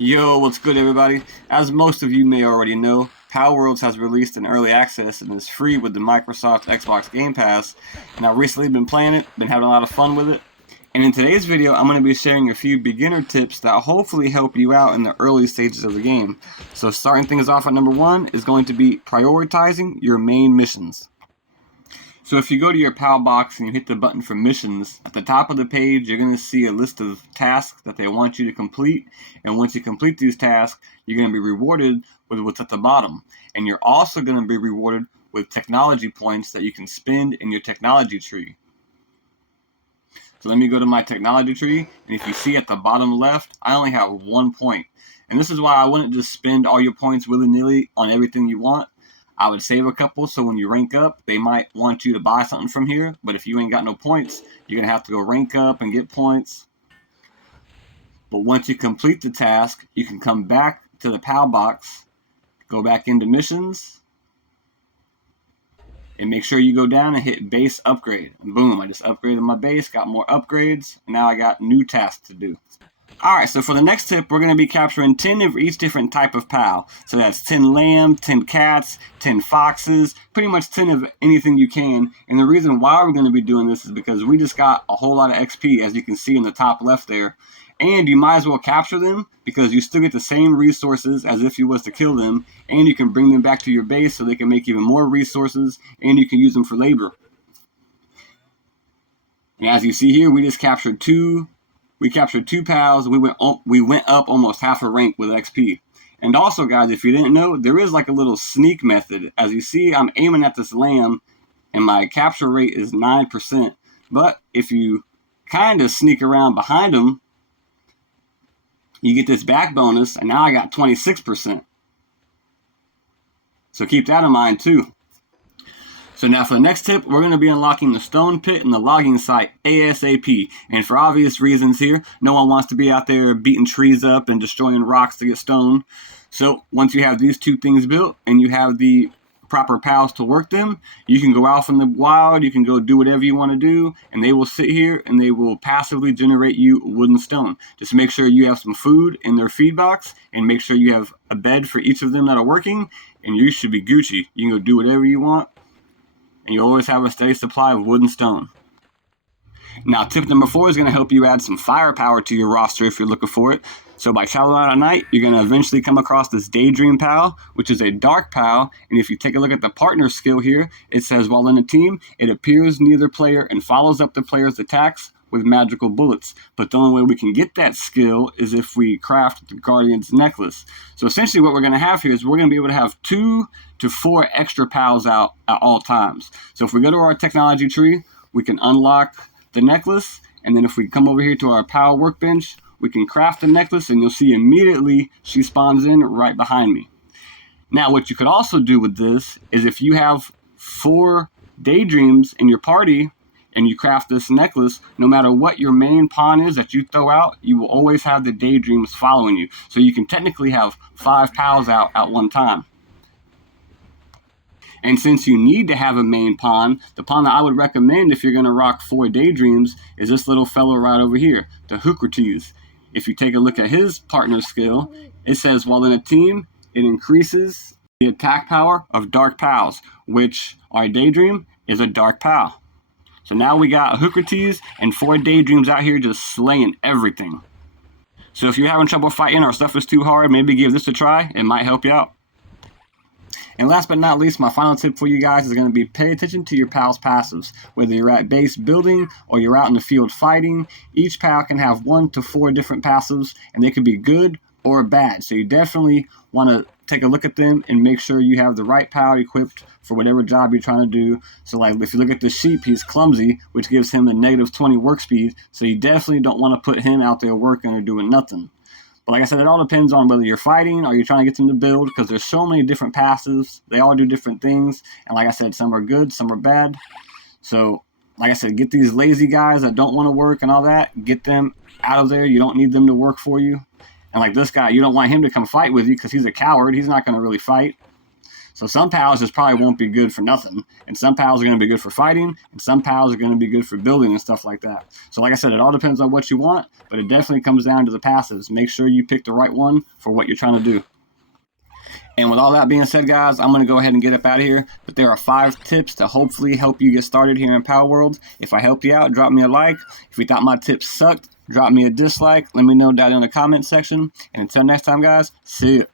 Yo, what's good everybody? As most of you may already know, Palworld has released an early access and is free with the Microsoft Xbox Game Pass, and I've recently been playing it, been having a lot of fun with it. And in today's video, I'm going to be sharing a few beginner tips that hopefully help you out in the early stages of the game. So starting things off at number 1 is going to be prioritizing your main missions. So if you go to your PAL box and you hit the button for missions, at the top of the page you're going to see a list of tasks that they want you to complete, and once you complete these tasks, you're going to be rewarded with what's at the bottom. And you're also going to be rewarded with technology points that you can spend in your technology tree. So let me go to my technology tree, and if you see at the bottom left, I only have 1 point. And this is why I wouldn't just spend all your points willy-nilly on everything you want. I would save a couple so when you rank up, they might want you to buy something from here, but if you ain't got no points, you're going to have to go rank up and get points. But once you complete the task, you can come back to the PAL box, go back into missions, and make sure you go down and hit base upgrade. And boom, I just upgraded my base, got more upgrades, and now I got new tasks to do. Alright, so for the next tip, we're going to be capturing 10 of each different type of PAL. So that's 10 lamb, 10 cats, 10 foxes, pretty much 10 of anything you can. And the reason why we're going to be doing this is because we just got a whole lot of XP, as you can see in the top left there. And you might as well capture them, because you still get the same resources as if you was to kill them. And you can bring them back to your base so they can make even more resources, and you can use them for labor. And as you see here, we just captured two. We captured 2 PALs. We went up almost half a rank with XP. And also, guys, if you didn't know, there is like a little sneak method. As you see, I'm aiming at this lamb, and my capture rate is 9%. But if you kind of sneak around behind him, you get this back bonus, and now I got 26%. So keep that in mind too. So now for the next tip, we're going to be unlocking the stone pit and the logging site ASAP. And for obvious reasons here, no one wants to be out there beating trees up and destroying rocks to get stone. So once you have these 2 things built and you have the proper pals to work them, you can go out from the wild, you can go do whatever you want to do, and they will sit here and they will passively generate you wood and stone. Just make sure you have some food in their feed box, and make sure you have a bed for each of them that are working, and you should be Gucci. You can go do whatever you want, and you always have a steady supply of wood and stone. Now, tip number 4 is going to help you add some firepower to your roster if you're looking for it. So by traveling out at night, you're going to eventually come across this Daydream PAL, which is a dark PAL. And if you take a look at the partner skill here, it says while in a team, it appears near the player and follows up the player's attacks with magical bullets. But the only way we can get that skill is if we craft the Guardian's necklace. So essentially what we're going to have here is we're going to be able to have 2 to 4 extra PALs out at all times. So if we go to our technology tree, we can unlock the necklace, and then if we come over here to our PAL workbench, we can craft the necklace, and you'll see immediately she spawns in right behind me. Now what you could also do with this is if you have 4 daydreams in your party and you craft this necklace, no matter what your main pawn is that you throw out, you will always have the daydreams following you. So you can technically have 5 PALs out at one time. And since you need to have a main pawn, the pawn that I would recommend if you're going to rock 4 daydreams is this little fellow right over here, the Hookrates. If you take a look at his partner skill, it says while in a team, it increases the attack power of dark PALs, which our daydream is a dark PAL. So now we got Hookrates and 4 daydreams out here just slaying everything. So if you're having trouble fighting or stuff is too hard, maybe give this a try. It might help you out. And last but not least, my final tip for you guys is going to be pay attention to your PAL's passives. Whether you're at base building or you're out in the field fighting, each PAL can have 1 to 4 different passives, and they can be good or bad. So you definitely want to take a look at them and make sure you have the right PAL equipped for whatever job you're trying to do. So like if you look at the sheep, he's clumsy, which gives him a -20 work speed. So you definitely don't want to put him out there working or doing nothing. But like I said, it all depends on whether you're fighting or you're trying to get them to build, because there's so many different passives. They all do different things. And like I said, some are good, some are bad. So like I said, get these lazy guys that don't want to work and all that, get them out of there. You don't need them to work for you. And like this guy, you don't want him to come fight with you because he's a coward. He's not going to really fight. So some pals just probably won't be good for nothing, and some pals are going to be good for fighting, and some pals are going to be good for building and stuff like that. So like I said, it all depends on what you want, but it definitely comes down to the passives. Make sure you pick the right one for what you're trying to do. And with all that being said, guys, I'm going to go ahead and get up out of here. But there are 5 tips to hopefully help you get started here in Palworld. If I helped you out, drop me a like. If you thought my tips sucked, drop me a dislike. Let me know down in the comment section. And until next time, guys, see ya.